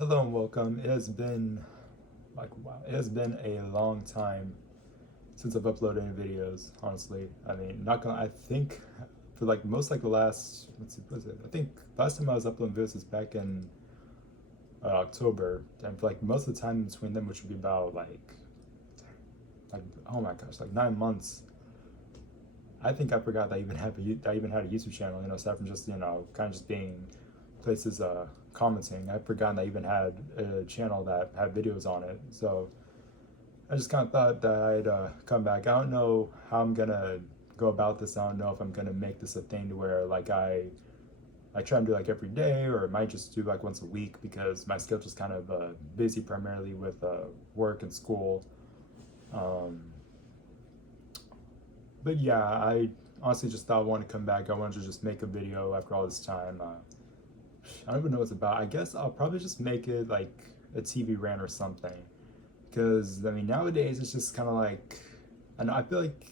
Hello and welcome. It has been wow, it has been a long time since I've uploaded any videos, honestly. I mean, not gonna I think for like most like the last let's see, what is it? I think last time I was uploading videos was back in October. And for like most of the time in between them, which would be about like oh my gosh, like 9 months. I think I forgot that I even had a YouTube channel, aside from just, kind of just being places commenting. I'd forgotten I even had a channel that had videos on it. So I just kind of thought that I'd come back. I don't know how I'm gonna go about this. I don't know if I'm gonna make this a thing to where like I try and do like every day, or it might just do like once a week because my schedule's kind of busy primarily with work and school. Um, but yeah, I honestly just thought I wanted to come back. I wanted to just make a video after all this time. I don't even know what it's about. I guess I'll probably just make it like a TV rant or something. Because I mean, nowadays it's just kind of like, and I feel like,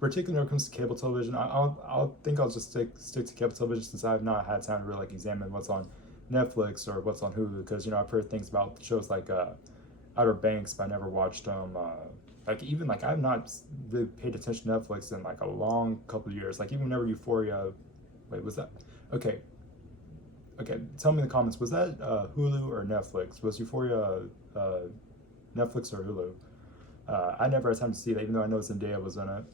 particularly when it comes to cable television, I'll think I'll just stick to cable television since I've not had time to really like examine what's on Netflix or what's on Hulu. Because I've heard things about shows like Outer Banks, but I never watched them. Like even like I've not really paid attention to Netflix in like a long couple of years. Like even whenever Euphoria, wait, was that okay? Okay, tell me in the comments. Was that Hulu or Netflix? Was Euphoria uh, Netflix or Hulu? I never had time to see that, even though I know Zendaya was in it.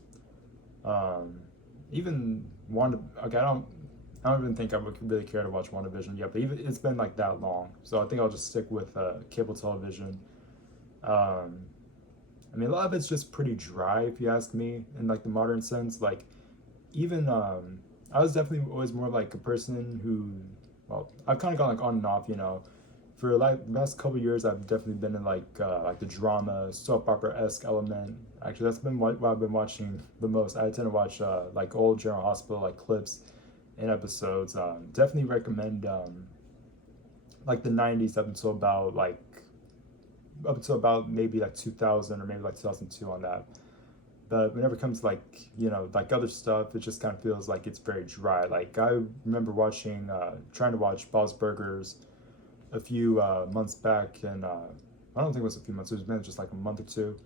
Even Wanda. Okay, I don't even think I would really care to watch WandaVision yet. But even it's been like that long, so I think I'll just stick with cable television. Um, I mean, a lot of it's just pretty dry, if you ask me, in like the modern sense. Like even I was definitely always more like a person who, well, I've kind of gone like on and off, for like the last couple of years. I've definitely been in like the drama soap opera esque element. Actually, that's been what I've been watching the most. I tend to watch like old General Hospital like clips and episodes. Definitely recommend like the '90s up until about maybe like 2000 or maybe like 2002 on that. But whenever it comes to like like other stuff, it just kind of feels like it's very dry. Like I remember trying to watch Bob's Burgers a few months back, and I don't think it was a few months. It was maybe just like a month or two.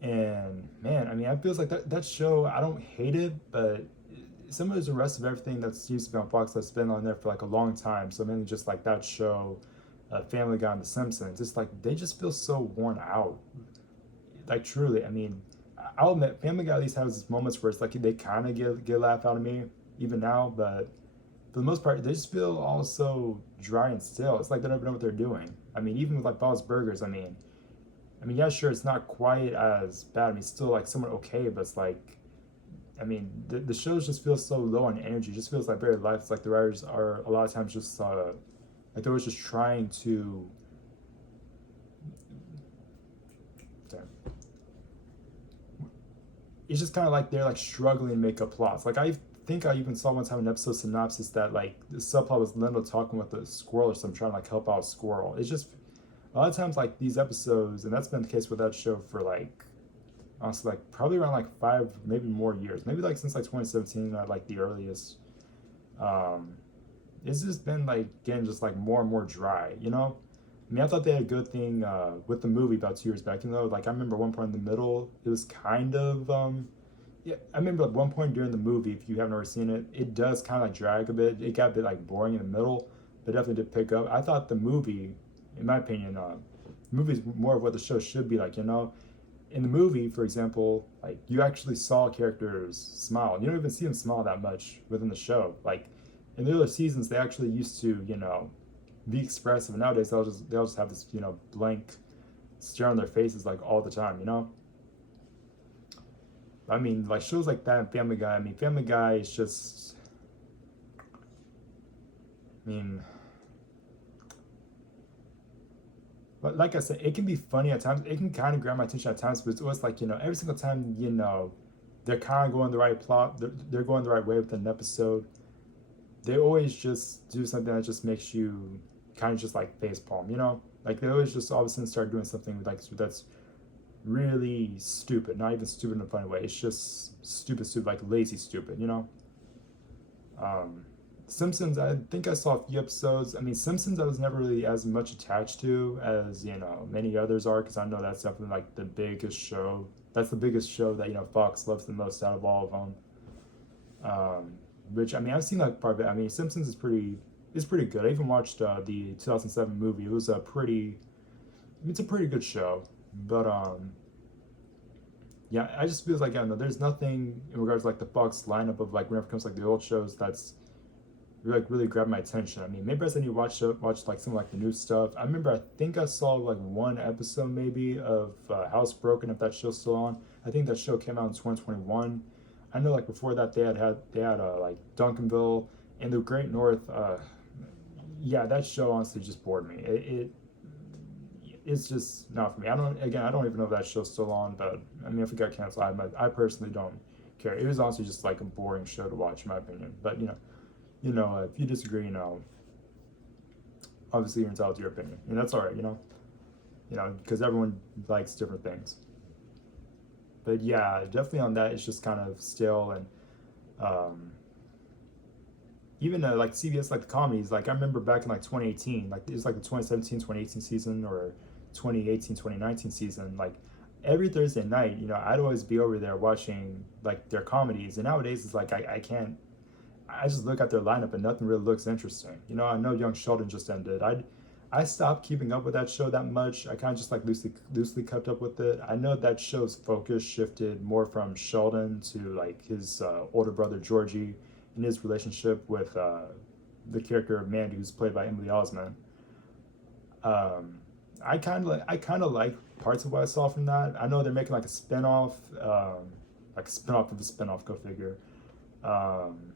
And man, I mean, it feels like that show. I don't hate it, but some of the rest of everything that seems to be on Fox that's been on there for like a long time. So mainly just like that show, Family Guy, and The Simpsons. It's like they just feel so worn out. Like truly, I mean, I'll admit Family Guy at least has moments where it's like they kind of get a laugh out of me even now, but for the most part, they just feel all so dry and still. It's like they don't even know what they're doing. I mean, even with like Bob's Burgers, I mean, yeah, sure, it's not quite as bad. I mean, still like somewhat okay, but it's like, I mean, the shows just feel so low on energy. It just feels like very life. It's like the writers are a lot of times just like they were just trying to. Sorry. It's just kind of like they're like struggling to make up plots. Like I think I even saw one time an episode synopsis that like the subplot was Linda talking with a squirrel or something, trying to like help out a squirrel. It's just a lot of times like these episodes, and that's been the case with that show for like honestly like probably around like 5 maybe more years, maybe like since like 2017 at like the earliest. Um, it's just been like getting just like more and more dry. I mean, I thought they had a good thing with the movie about 2 years back. Like I remember one point in the middle, it was kind of yeah. I remember at one point during the movie, if you haven't already seen it, it does kind of like drag a bit. It got a bit like boring in the middle, but definitely did pick up. I thought the movie, in my opinion, the movie is more of what the show should be like. In the movie, for example, like you actually saw characters smile. You don't even see them smile that much within the show. Like in the other seasons, they actually used to, be expressive. And nowadays, they'll just have this, blank stare on their faces like all the time. I mean, like shows like that and Family Guy. I mean, Family Guy is just, I mean, but like I said, it can be funny at times. It can kind of grab my attention at times, but it's always like every single time they're kind of going the right plot. They're going the right way with an episode. They always just do something that just makes you kind of just like face palm. Like they always just all of a sudden start doing something like that's really stupid. Not even stupid in a funny way. It's just stupid, like lazy stupid. Um, Simpsons, I think I saw a few episodes. I mean, Simpsons, I was never really as much attached to as many others are, because I know that's definitely like the biggest show. That's the biggest show that Fox loves the most out of all of them. Um, which I mean, I've seen like part of it. I mean, Simpsons is pretty good. I even watched the 2007 movie. It was a pretty, it's a pretty good show. But yeah, I just feels like I don't know. There's nothing in regards to like the Fox lineup of like whenever it comes to, like the old shows that's really grabbed my attention. I mean, maybe as I need to watch like some like the new stuff. I remember I think I saw like one episode maybe of Housebroken, if that show's still on. I think that show came out in 2021. I know like before that they had like Duncanville and the Great North. Yeah, that show honestly just bored me. It's just not for me. I don't even know if that show's still on, but I mean if it got canceled, I personally don't care. It was honestly just like a boring show to watch in my opinion. But if you disagree, obviously you're entitled to your opinion, and that's all right, because everyone likes different things. But yeah, definitely on that, it's just kind of stale, and um, even like CBS, like the comedies, like I remember back in like 2018, like it was like the 2017-2018 season or 2018-2019 season, like every Thursday night, I'd always be over there watching like their comedies, and nowadays it's like I can't. I just look at their lineup and nothing really looks interesting. I know Young Sheldon just ended. I stopped keeping up with that show that much. I kind of just like loosely kept up with it. I know that show's focus shifted more from Sheldon to like his older brother Georgie and his relationship with the character of Mandy, who's played by Emily Osment. Um, I kind of like parts of what I saw from that. I know they're making like a spinoff of the spinoff. Go figure. Um,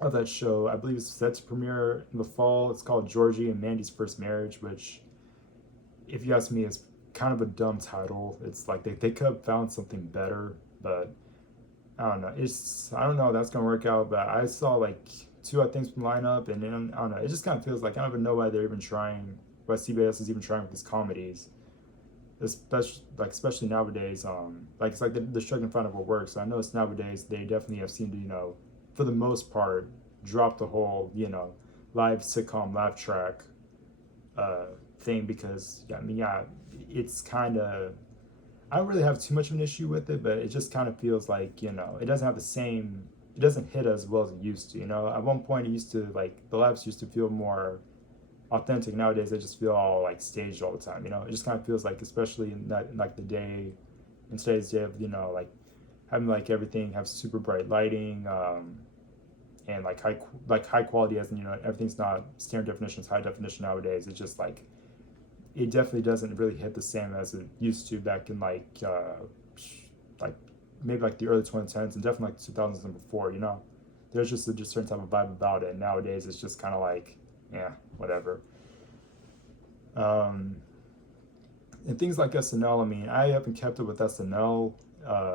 of that show. I believe it's set to premiere in the fall. It's called Georgie and Mandy's First Marriage, which, if you ask me, is kind of a dumb title. It's like they could have found something better, but I don't know. I don't know how that's gonna work out. But I saw like two other things from the lineup, and then I don't know. It just kind of feels like I don't even know why they're even trying. Why CBS is even trying with these comedies, especially nowadays. Like it's like they're struggling to find out what works. So I know it's nowadays they definitely have seemed to for the most part, drop the whole, live sitcom laugh track uh, thing because, yeah, I mean, yeah, it's kind of, I don't really have too much of an issue with it, but it just kind of feels like, it doesn't have the same, it doesn't hit as well as it used to, At one point, it used to, like, the laughs used to feel more authentic. Nowadays, they just feel all, like, staged all the time, It just kind of feels like, especially in that, like, in today's day of, like, having, like, everything have super bright lighting, and like high quality as in everything's not standard definition, it's high definition nowadays. It's just like it definitely doesn't really hit the same as it used to back in like maybe like the early 2010s and definitely like 2000s and before. There's just a certain type of vibe about it, and nowadays it's just kind of like yeah, whatever. um and things like SNL, I mean, I haven't kept up with SNL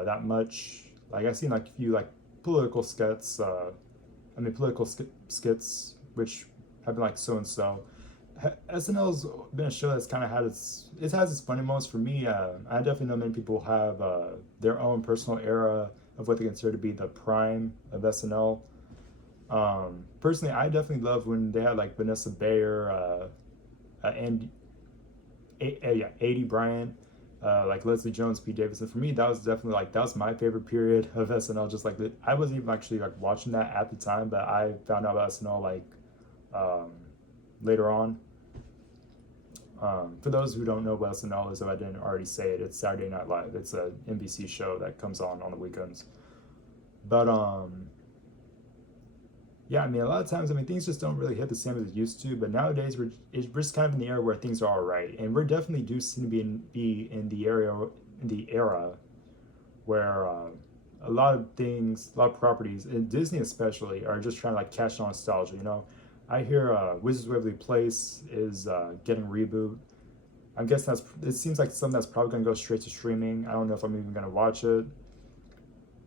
that much. Like I've seen like a few like political skits, political skits, which have been like so and so. SNL's been a show that's kind of had it has its funny moments for me. I definitely know many people have their own personal era of what they consider to be the prime of SNL. Personally, I definitely love when they had like Vanessa Bayer, and yeah, A.D. Bryant, like Leslie Jones, Pete Davidson. For me, that was definitely like that was my favorite period of SNL. Just like I wasn't even actually like watching that at the time, but I found out about SNL like um, later on. For those who don't know what SNL is, if I didn't already say it, it's Saturday Night Live. It's a NBC show that comes on the weekends. But yeah, I mean, a lot of times, I mean, things just don't really hit the same as it used to. But nowadays, we're just kind of in the era where things are all right, and we're definitely do seem to be in the era where a lot of properties, and Disney especially, are just trying to like catch on nostalgia. I hear Wizards of Waverly Place is getting a reboot. I'm guessing it seems like something that's probably gonna go straight to streaming. I don't know if I'm even gonna watch it.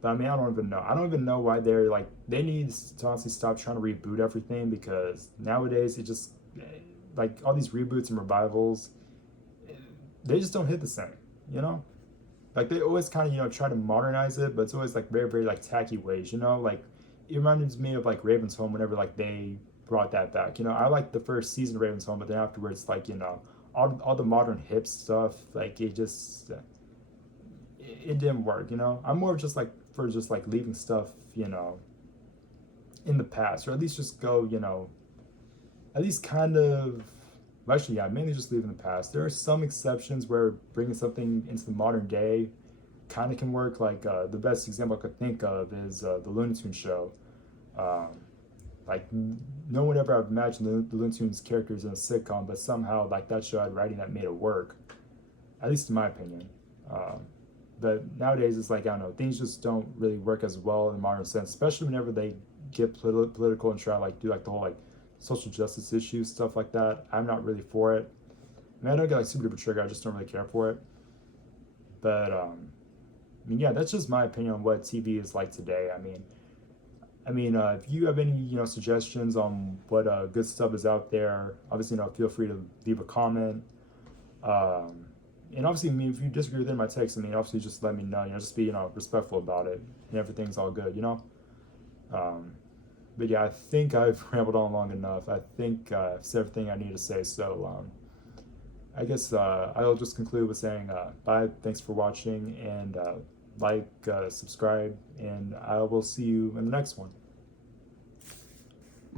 But I mean, I don't even know. I don't even know why they're like they need to honestly stop trying to reboot everything because nowadays it just like all these reboots and revivals, they just don't hit the same. You know, like they always kind of try to modernize it, but it's always like very very like tacky ways. Like it reminded me of like Raven's Home whenever like they brought that back. You know, I like the first season of Raven's Home, but then afterwards, like, you know, all the modern hip stuff, like it just it didn't work. You know, I'm more just like for just like leaving stuff, you know, in the past, or at least just go, you know, at least kind of. Well, actually, yeah, mainly just leave in the past. There are some exceptions where bringing something into the modern day kind of can work. Like the best example I could think of is the Looney Tunes show. Um, like no one ever imagined the Looney Tunes characters in a sitcom, but somehow like that show had writing that made it work. At least in my opinion. Um, but nowadays it's like I don't know, things just don't really work as well in the modern sense, especially whenever they get political and try to like do like the whole like social justice issues stuff like that. I'm not really for it. I mean, I don't get like super duper trigger. I just don't really care for it. But I mean, yeah, that's just my opinion on what TV is like today. If you have any, you know, suggestions on what good stuff is out there, obviously, you know, feel free to leave a comment. Um, and obviously, I mean, if you disagree with any of my takes, I mean, obviously, just let me know. You know, just be, you know, respectful about it, and everything's all good. You know. Um, but yeah, I think I've rambled on long enough. I think I've said everything I need to say. So I guess I'll just conclude with saying bye. Thanks for watching, and like, subscribe, and I will see you in the next one.